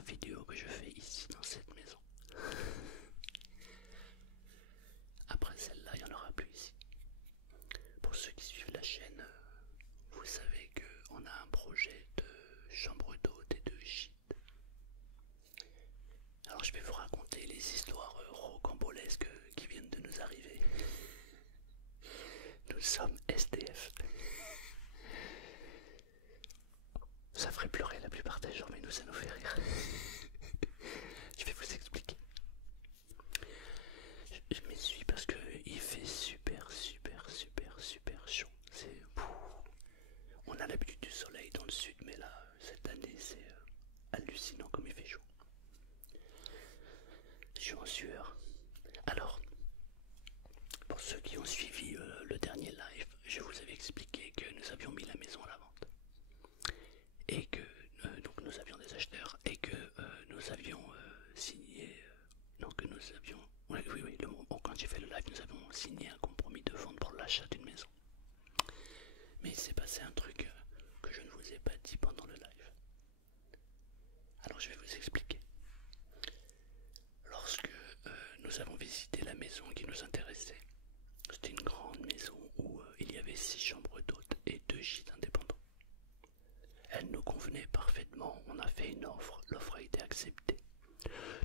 première vidéo que je fais ici dans cette maison. Après celle-là, il n'y en aura plus ici. Pour ceux qui suivent la chaîne, vous savez qu'on a un projet de chambre d'hôte et de gîte. Alors je vais vous raconter les histoires rocambolesques qui viennent de nous arriver. Nous sommes SDF. Ça ferait pleurer la plupart des gens, mais nous, ça nous fait rire. Je vais vous expliquer. Je m'essuie parce qu'il fait super chaud. On a l'habitude du soleil dans le sud, mais là, cette année, c'est hallucinant comme il fait chaud. Je suis en sueur. Alors, pour ceux qui ont suivi le dernier live, je vous avais expliqué que nous avions mis la maison à la vente. Et que donc nous avions des acheteurs et que nous avions signé. Oui, quand j'ai fait le live, nous avons signé un compromis de vente pour l'achat d'une maison. Mais il s'est passé un truc que je ne vous ai pas dit pendant le live. Alors je vais vous expliquer. Lorsque nous avons visité la maison qui nous intéressait, c'était une grande maison où il y avait 6 chambres d'hôtes et 2 gîtes indépendants. Elle nous convenait parfaitement, on a fait une offre, l'offre a été acceptée.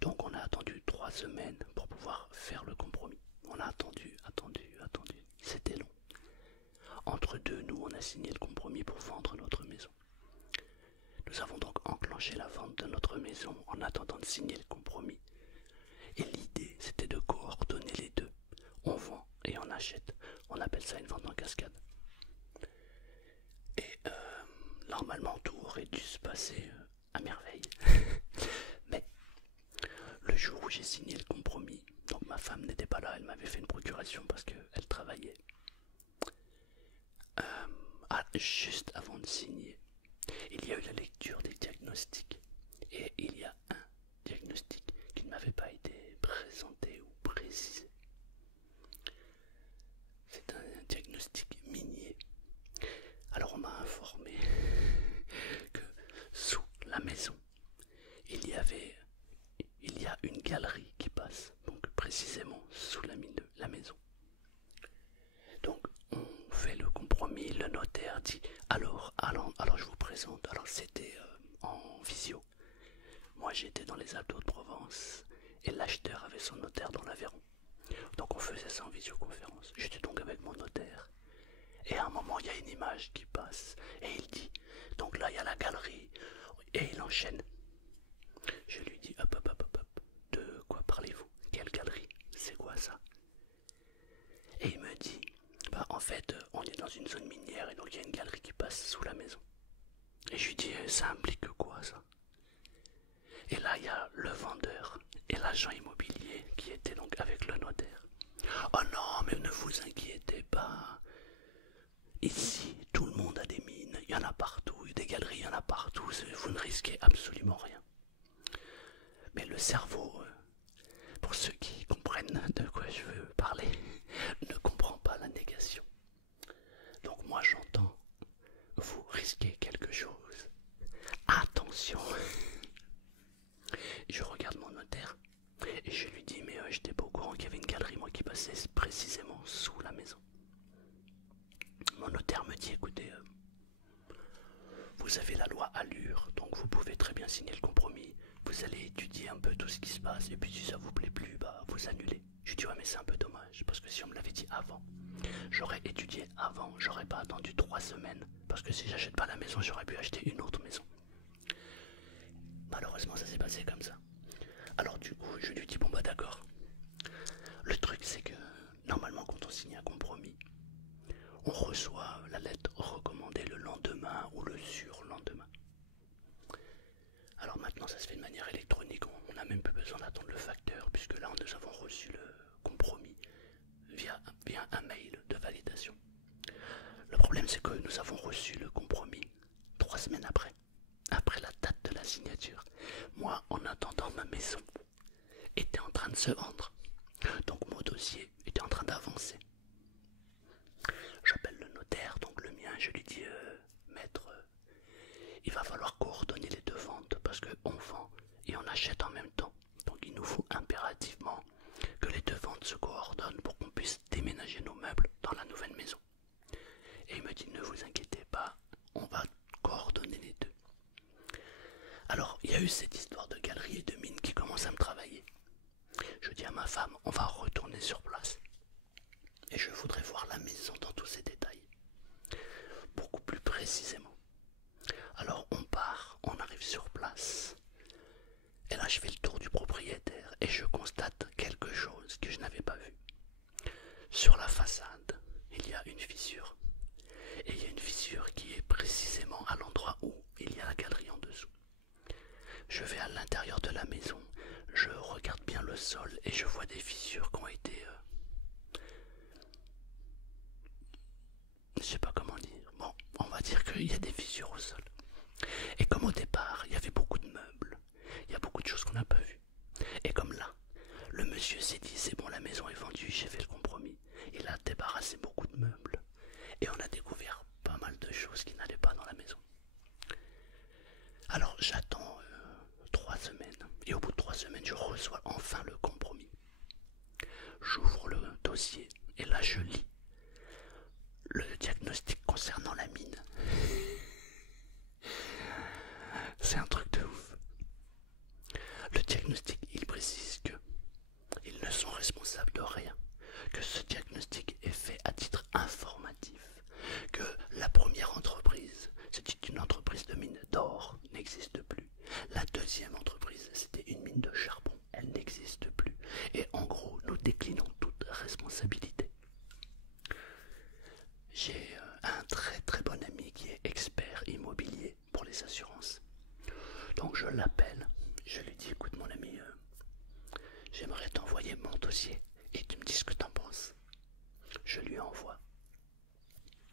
Donc on a attendu 3 semaines pour pouvoir faire le compromis. On a attendu, c'était long. Entre deux, nous on a signé le compromis pour vendre notre maison. Nous avons donc enclenché la vente de notre maison en attendant de signer le compromis. Et l'idée c'était de coordonner les deux. On vend et on achète. On appelle ça une vente en cascade. Et normalement tout aurait dû se passer à merveille. Mais le jour où j'ai signé le compromis, donc ma femme n'était pas là, elle m'avait fait une procuration parce qu'elle travaillait. Juste avant de signer, il y a eu la lecture des diagnostics. Et il y a un diagnostic qui ne m'avait pas été présenté ou précisé. C'est un diagnostic minier. Alors on m'a informé que sous la maison, il y a une galerie qui passe, donc précisément sous la maison. Donc on fait le compromis, le notaire dit alors je vous présente. Alors c'était en visio. Moi j'étais dans les Alpes de Provence et l'acheteur avait son notaire dans l'Aveyron. Donc on faisait ça en visioconférence. J'étais donc avec mon notaire. Et à un moment il y a une image qui passe et il dit donc là il y a la galerie et il enchaîne. Je lui dis hop, de quoi parlez-vous? Quelle galerie? C'est quoi ça? Et il me dit bah en fait on est dans une zone minière et donc il y a une galerie qui passe sous la maison. Et je lui dis ça implique quoi ça? Et là il y a le vendeur et l'agent immobilier qui était donc avec le notaire. Oh non mais ne vous inquiétez pas. Ici tout le monde a des mines, il y en a partout, des galeries il y en a partout, vous ne risquez absolument rien. Mais le cerveau, pour ceux qui comprennent de quoi je veux parler, ne comprend pas la négation. Donc moi j'entends, vous risquez quelque chose. Attention. Je regarde mon notaire et je lui dis mais j'étais pas au courant qu'il y avait une galerie moi qui passait précisément sous la maison. Mon notaire me dit écoutez, vous avez la loi Allure, donc vous pouvez très bien signer le compromis. Vous allez étudier un peu tout ce qui se passe et puis si ça vous plaît plus, bah vous annulez. Je dis ouais mais c'est un peu dommage parce que si on me l'avait dit avant, j'aurais étudié avant, j'aurais pas attendu 3 semaines parce que si j'achète pas la maison, j'aurais pu acheter une autre maison. Malheureusement ça s'est passé comme ça. Alors du coup je lui dis bon bah d'accord. Le truc c'est que normalement quand on signe un compromis, on reçoit la lettre recommandée le lendemain ou le surlendemain. Alors maintenant ça se fait de manière électronique, on n'a même plus besoin d'attendre le facteur puisque là nous avons reçu le compromis via un mail de validation. Le problème c'est que nous avons reçu le compromis 3 semaines après la date de la signature. Moi en attendant ma maison était en train de se vendre, donc mon dossier était en train d'avancer. J'appelle le notaire, donc le mien, je lui dis maître, il va falloir coordonner les deux ventes parce qu'on vend et on achète en même temps. Donc il nous faut impérativement que les deux ventes se coordonnent pour qu'on puisse déménager nos meubles dans la nouvelle maison. Et il me dit, ne vous inquiétez pas, on va coordonner les deux. Alors il y a eu cette histoire de galerie et de mine qui commence à me travailler. Je dis à ma femme, on va retourner sur place. Et je voudrais voir la maison dans tous ses détails. Beaucoup plus précisément. Alors on part, on arrive sur place. Et là je fais le tour du propriétaire et je constate quelque chose que je n'avais pas vu. Sur la façade, il y a une fissure. Et il y a une fissure qui est précisément à l'endroit où il y a la galerie en dessous. Je vais à l'intérieur de la maison, je regarde bien le sol et je vois des fissures qui ont été... je sais pas comment dire. Bon, on va dire qu'il y a des fissures au sol. Et comme au départ, il y avait beaucoup de meubles, il y a beaucoup de choses qu'on n'a pas vues. Et comme là, le monsieur s'est dit, c'est bon, la maison est vendue, j'ai fait le compromis. Il a débarrassé beaucoup de meubles. Et on a découvert pas mal de choses qui n'allaient pas dans la maison. Alors j'attends 3 semaines. Et au bout de 3 semaines, je reçois enfin le compromis. J'ouvre le dossier et là je lis le diagnostic concernant la mine. C'est un truc de ouf. Le diagnostic, il précise que ils ne sont responsables de rien, que ce diagnostic est fait à titre informatif, que la première entreprise, c'était une entreprise de mine d'or, n'existe plus. La deuxième entreprise, c'était une mine de charbon, elle n'existe plus. Et en gros, nous déclinons toute responsabilité. J'ai un très très bon ami qui est expert immobilier pour les assurances. Donc je l'appelle, je lui dis, écoute mon ami, j'aimerais t'envoyer mon dossier et tu me dis ce que t'en penses. Je lui envoie.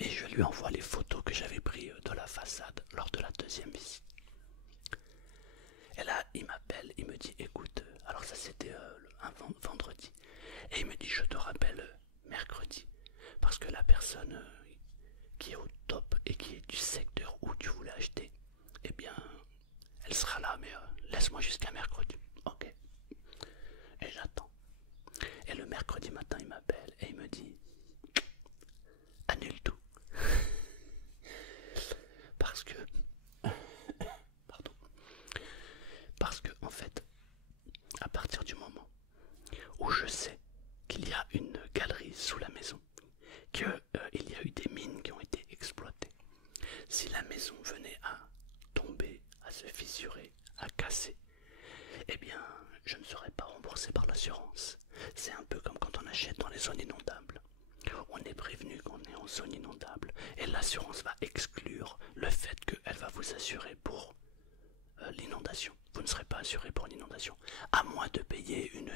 Et je lui envoie les photos que j'avais prises de la façade lors de la deuxième visite. Et là, il m'appelle, il me dit, écoute, alors ça c'était un vendredi. Et il me dit, je te rappelle mercredi. Parce que la personne qui est au top et qui est du secteur où tu voulais acheter, eh bien, elle sera là, mais laisse-moi jusqu'à mercredi. Ok. Et j'attends. Et le mercredi matin, il m'appelle et il me dit, annule tout. Parce que, pardon, parce que en fait, à partir du moment où je sais qu'il y a une galerie sous la maison, qu'il y a eu des mines qui ont été exploitées, si la maison venait à tomber, à se fissurer, à casser, eh bien, je ne serais pas remboursé par l'assurance. C'est un peu comme quand on achète dans les zones inondables. On est prévenu qu'on est en zone inondable et l'assurance va exclure le fait qu'elle va vous assurer pour l'inondation. Vous ne serez pas assuré pour l'inondation, à moins de payer une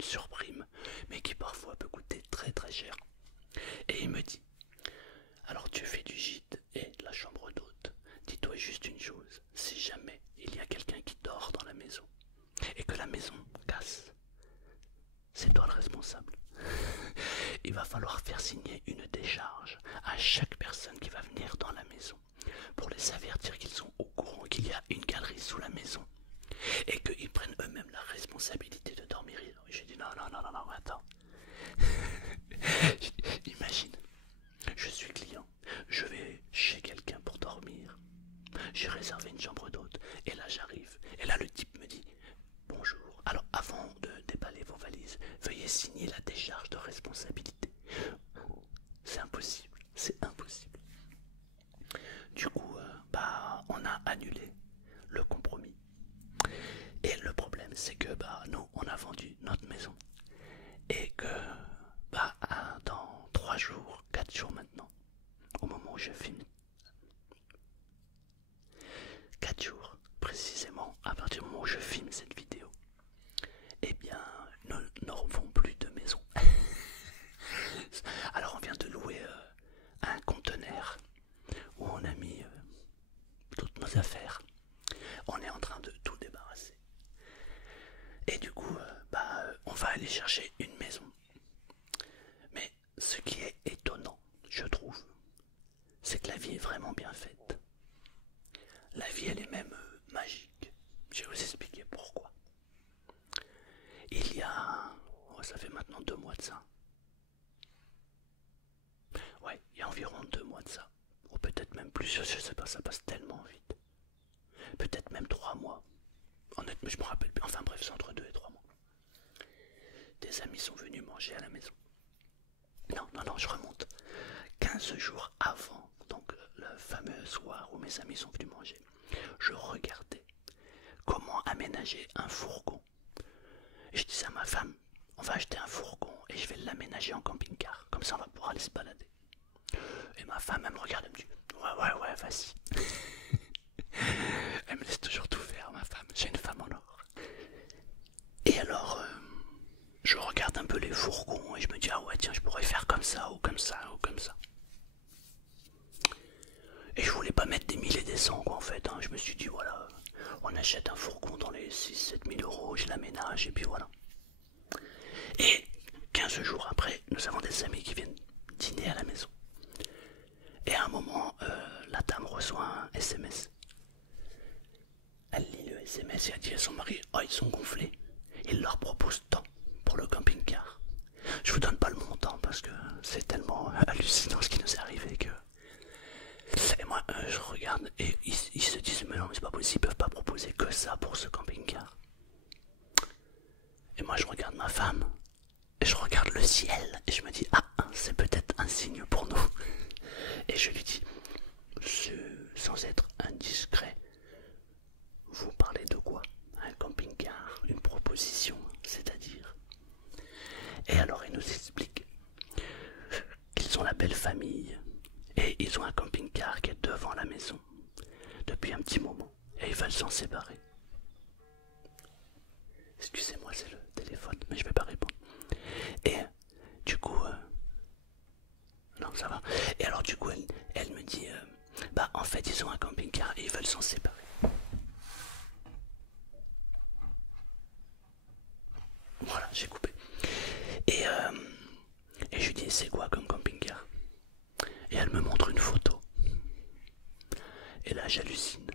surprime, mais qui parfois peut coûter très très cher. Et il me dit, alors tu fais du gîte et de la chambre d'hôte, dis-toi juste une chose, si jamais il y a quelqu'un qui dort dans la maison et que la maison casse, c'est toi le responsable. Il va falloir faire signer une décharge à chaque personne qui va venir dans la maison pour les avertir qu'ils sont au courant qu'il y a une galerie sous la maison et qu'ils prennent eux-mêmes la responsabilité de dormir. J'ai dit non, attends. Imagine, je suis client, je vais chez quelqu'un pour dormir. J'ai réservé une chambre d'hôte et là j'arrive. Et là le type me dit bonjour. Alors avant de déballer vos valises, veuillez signer la décharge de responsabilité. C'est impossible, c'est impossible. Du coup, on a annulé le compromis. Et le problème c'est que nous on a vendu notre maison. Et que dans 3 jours, 4 jours maintenant, au moment où je filme, 4 jours précisément, à partir du moment où je filme cette vidéo, eh bien, nous n'aurons plus de maison. Alors on vient de louer un conteneur où on a mis toutes nos affaires. On est en train de tout débarrasser. Et du coup, on va aller chercher une maison. Mais ce qui est étonnant, je trouve, c'est que la vie est vraiment bien faite. La vie, elle est même magique. Je vais vous expliquer. mois de ça. Ou peut-être même plus, je sais pas, ça passe tellement vite. Peut-être même 3 mois. Honnêtement, je me rappelle plus. Enfin bref, c'est entre 2 et 3 mois. Des amis sont venus manger à la maison. Non, non, non, je remonte. 15 jours avant, donc le fameux soir où mes amis sont venus manger, je regardais comment aménager un fourgon. Et je disais à ma femme, on va acheter un fourgon et je vais l'aménager en camping-car. Comme ça, on va pouvoir aller se balader. Et ma femme, elle me regarde et me dit, ouais, vas-y. Elle me laisse toujours tout faire, ma femme. J'ai une femme en or. Et alors, je regarde un peu les fourgons et je me dis, ah ouais, tiens, je pourrais faire comme ça, ou comme ça, ou comme ça. Et je voulais pas mettre des 1000 et des 100 quoi en fait, hein. Je me suis dit voilà, on achète un fourgon dans les 6-7 000 euros, je l'aménage et puis voilà. Et 15 jours après, nous avons des amis qui viennent dîner à la maison. Et à un moment, la dame reçoit un SMS. Elle lit le SMS et elle dit à son mari, oh ils sont gonflés, il leur propose tant pour le camping-car. Je vous donne pas le montant parce que c'est tellement hallucinant ce qui nous est arrivé que... Et moi, je regarde et ils se disent, mais non, mais c'est pas possible, ils peuvent pas proposer que ça pour ce camping-car. Et moi, je regarde ma femme, et je regarde le ciel, et je me dis, ah, c'est peut-être un signe pour nous. Et je lui dis, sans être indiscret, vous parlez de quoi? Un camping-car, une proposition, c'est-à-dire? Et alors, il nous explique qu'ils ont la belle famille. Et ils ont un camping-car qui est devant la maison depuis un petit moment et ils veulent s'en séparer. Excusez-moi, c'est le téléphone, mais je vais pas répondre. Et du coup, non, ça va. Et alors du coup, elle me dit, bah en fait, ils ont un camping-car et ils veulent s'en séparer. Voilà, j'ai coupé. Et je lui dis, c'est quoi comme camping-car? Et elle me montre une photo. Et là j'hallucine.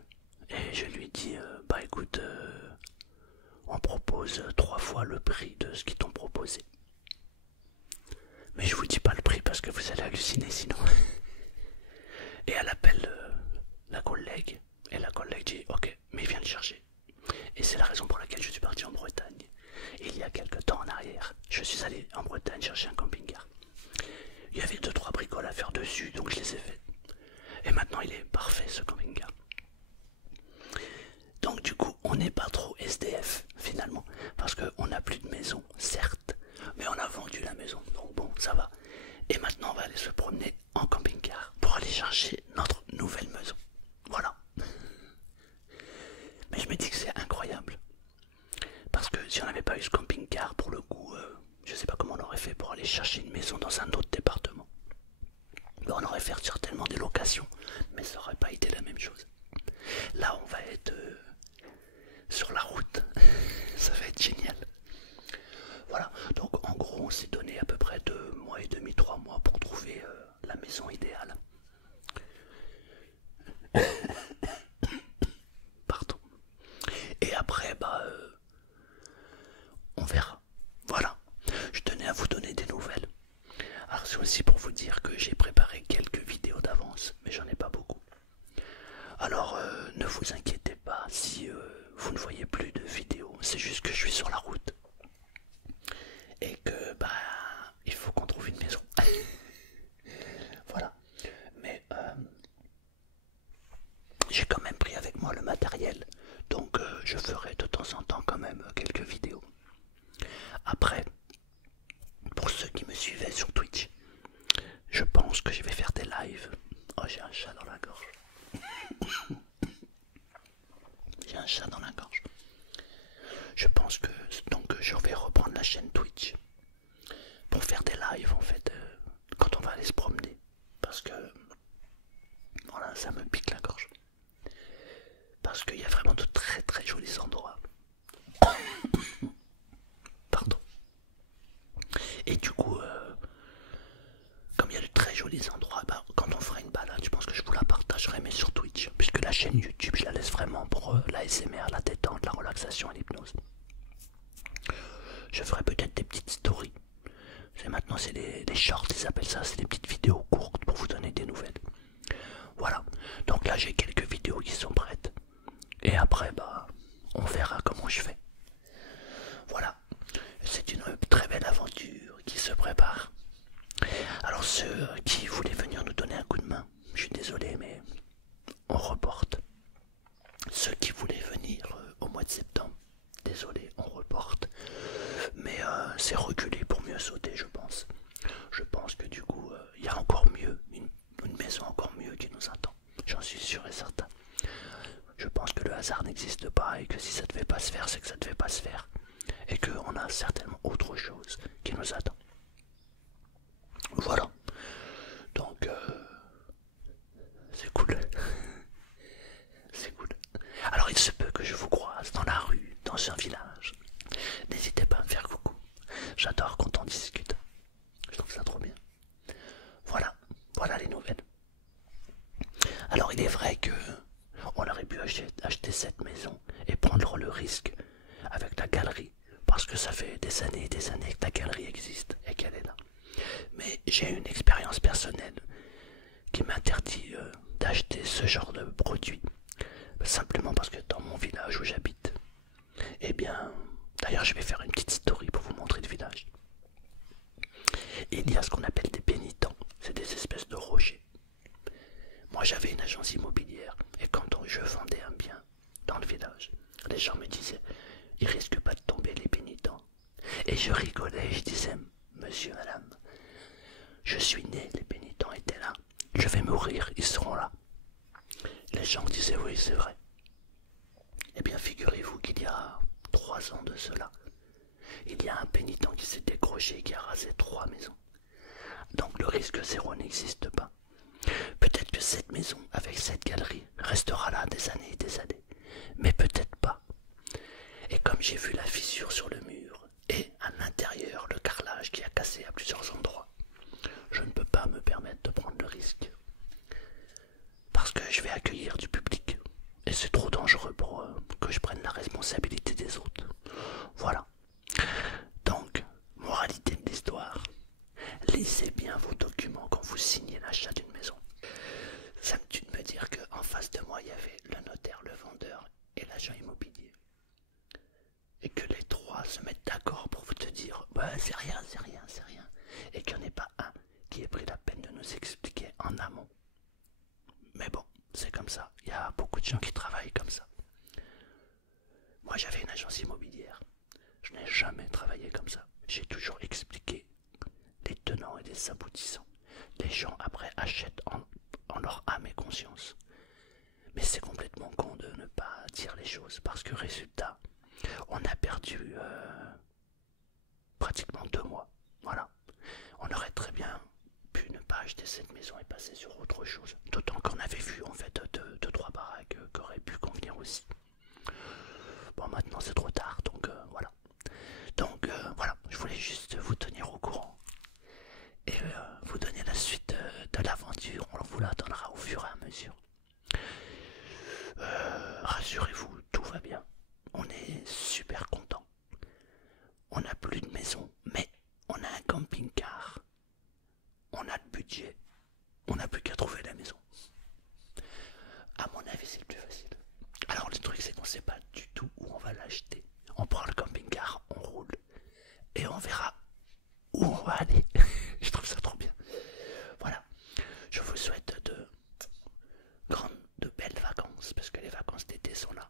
Et je lui dis, bah écoute, on propose 3 fois le prix de ce qu'ils t'ont proposé. Mais je vous dis pas le prix parce que vous allez halluciner sinon. Et elle appelle la collègue. Et la collègue dit, ok, mais viens le chercher. Et c'est la raison pour laquelle je suis parti en Bretagne. Et il y a quelques temps en arrière, je suis allé en Bretagne chercher un camping-car. Il y avait 2-3 bricoles à faire dessus, donc je les ai faites. Et maintenant il est parfait ce camping-car. Donc du coup on n'est pas trop SDF finalement. Parce qu'on n'a plus de maison, certes. Mais on a vendu la maison, donc bon ça va. Et maintenant on va aller se promener en camping-car pour aller chercher notre nouvelle maison. Voilà. Mais je me dis que c'est incroyable. Parce que si on n'avait pas eu ce camping-car pour le coup, je sais pas comment on aurait fait pour aller chercher une maison dans un autre département. On aurait fait certainement des locations, mais ça aurait pas été la même chose. Là, on va être sur la route. Ça va être génial. Voilà, donc en gros, on s'est donné à peu près 2 mois et demi, 3 mois pour trouver la maison idéale. Pardon. Et après, bah, on verra. Voilà, je tenais à vous donner des nouvelles. Alors c'est aussi pour vous dire que j'ai préparé quelques vidéos d'avance, mais j'en ai pas beaucoup. Alors ne vous inquiétez pas si vous ne voyez plus de vidéos, c'est juste que je suis sur la route. Et que bah il faut qu'on trouve une maison. Voilà. Mais j'ai quand même pris avec moi le matériel. Donc je ferai de temps en temps quand même quelques vidéos. Après, pour ceux qui me suivaient sur Twitch, je pense que je vais faire des lives. Oh, j'ai un chat dans la gorge. J'ai un chat dans la gorge. Je pense que donc je vais reprendre la chaîne Twitch pour faire des lives en fait quand on va aller se promener. Parce que voilà, ça me pique la gorge. Parce qu'il y a vraiment de très très jolis endroits. Pardon. Et du coup, comme il y a de très jolis endroits, bah, quand on fera une balade, je pense que je vous la partagerai, mais sur Twitch. Puisque la chaîne YouTube, je la laisse vraiment pour la l'ASMR, la détente, la relaxation et l'hypnose. Je ferai peut-être des petites stories. Maintenant, c'est les shorts, ils appellent ça, c'est des petites vidéos courtes pour vous donner des nouvelles. hasard n'existe pas et que si ça devait pas se faire, c'est que ça devait pas se faire. Et qu'on a certainement autre chose qui nous attend. Voilà. Donc, c'est cool. C'est cool. Alors, il se peut que je vous croise dans la rue, dans un village. N'hésitez pas à me faire coucou. J'adore quand on discute. Je trouve ça trop bien. Voilà. Voilà les nouvelles. Alors, il est vrai que on aurait pu acheter cette maison et prendre le risque avec la galerie. Parce que ça fait des années et des années que la galerie existe et qu'elle est là. Mais j'ai une expérience personnelle qui m'interdit d'acheter ce genre de produit. Simplement parce que dans mon village où j'habite, eh bien, d'ailleurs je vais faire une petite story pour vous montrer le village. Il y a ce qu'on appelle des pénitents, c'est des espèces de rochers. Moi j'avais une agence immobilière et quand je vendais un bien dans le village, les gens me disaient, ils risquent pas de tomber les pénitents. Et je rigolais, je disais, monsieur, madame, je suis né, les pénitents étaient là, je vais mourir, ils seront là. Les gens disaient oui, c'est vrai. Eh bien, figurez-vous qu'il y a 3 ans de cela, il y a un pénitent qui s'est décroché et qui a rasé 3 maisons. Donc le risque zéro n'existe pas. Peut-être que cette maison, avec cette galerie, restera là des années et des années. Mais peut-être pas. Et comme j'ai vu la fissure sur le mur, et à l'intérieur le carrelage qui a cassé à plusieurs endroits, je ne peux pas me permettre de prendre le risque. Parce que je vais accueillir du public. Et c'est trop dangereux pour que je prenne la responsabilité des autres. Voilà. Donc, moralité de l'histoire. Lisez bien vos documents quand vous signez l'achat d'une maison. Ça me tue de me dire qu'en face de moi, il y avait le notaire, le vendeur et l'agent immobilier. Et que les trois se mettent d'accord pour vous te dire bah, c'est rien, c'est rien, c'est rien. Et qu'il n'y en ait pas un qui ait pris la peine de nous expliquer en amont. Mais bon, c'est comme ça. Il y a beaucoup de gens qui travaillent comme ça. Moi, j'avais une agence immobilière. Je n'ai jamais travaillé comme ça. J'ai toujours expliqué les tenants et les aboutissants. Les gens, après, achètent en leur âme et conscience. Mais c'est complètement con de ne pas dire les choses. Parce que, résultat, on a perdu pratiquement 2 mois. Voilà. On aurait très bien pu ne pas acheter cette maison et passer sur autre chose. D'autant qu'on avait vu en fait 2-3 baraques qui auraient pu convenir aussi. Bon, maintenant c'est trop tard, donc voilà. Donc voilà, je voulais juste vous tenir au courant et vous donner la suite de l'aventure. On vous la donnera au fur et à mesure. Rassurez-vous, tout va bien. On est super content. On n'a plus de maison, mais on a un camping-car. On a le budget. On n'a plus qu'à trouver la maison. À mon avis, c'est le plus facile. Alors, le truc, c'est qu'on ne sait pas du tout où on va l'acheter. On prend le camping-car, on roule. Et on verra où on va aller. Je trouve ça trop bien. Voilà. Je vous souhaite de belles vacances. Parce que les vacances d'été sont là.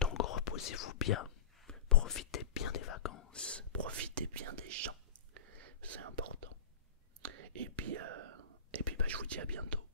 Donc, reposez-vous bien. Profitez bien des vacances. Profitez bien des gens. C'est important. Et puis, je vous dis à bientôt.